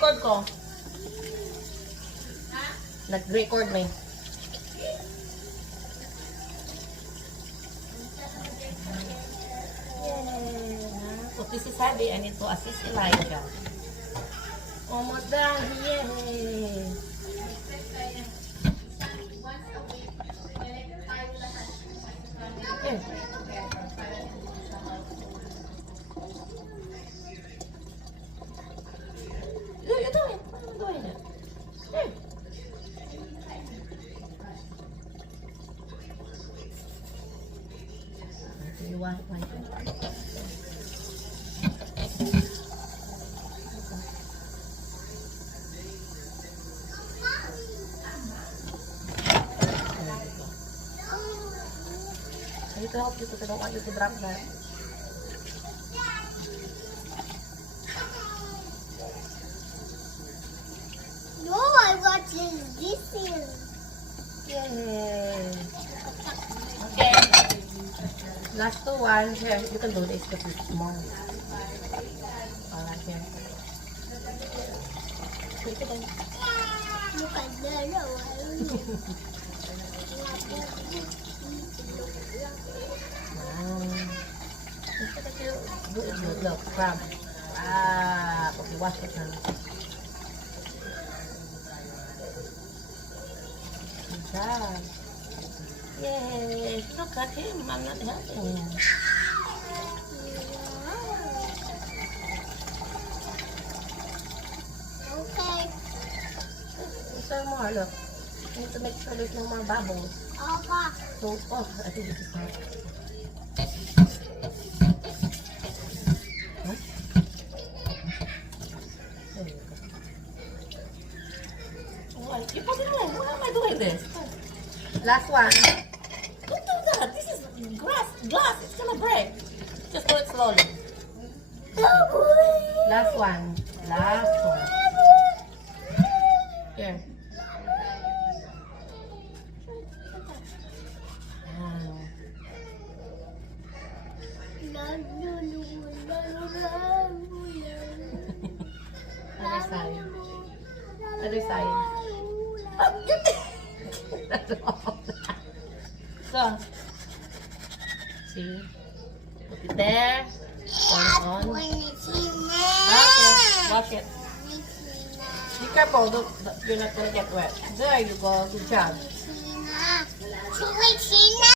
Record ko. Nag-record na eh. So this is heavy. I need to assist Elijah. Oh my God, yay! You're doing it. I'm doing it. Do you want it like that? I need to help you because I don't want you to drop that. No, I want this here. Yay! Okay. Last two ones. Here, you can do this because it's small. Alright, here. Put it in. Look at that. Wow. Look at you. Good, look. Crab. Ah, okay, wash it now. Good job. Yay! Look at him. I'm not helping him. Okay. There's some more. Look. You need to make sure there's no more bubbles. Okay. So, oh, I think this is hard. Huh? There you go. Oh, you put it in. Why am I doing this? Last one. Don't do that. This is glass. It's gonna break. Just do it slowly. Last one. Last one. Here. Other side. Other side. So, see? Put it there. Turn it on. Okay, wash it. Be careful, you're not gonna get wet. There you go, good job.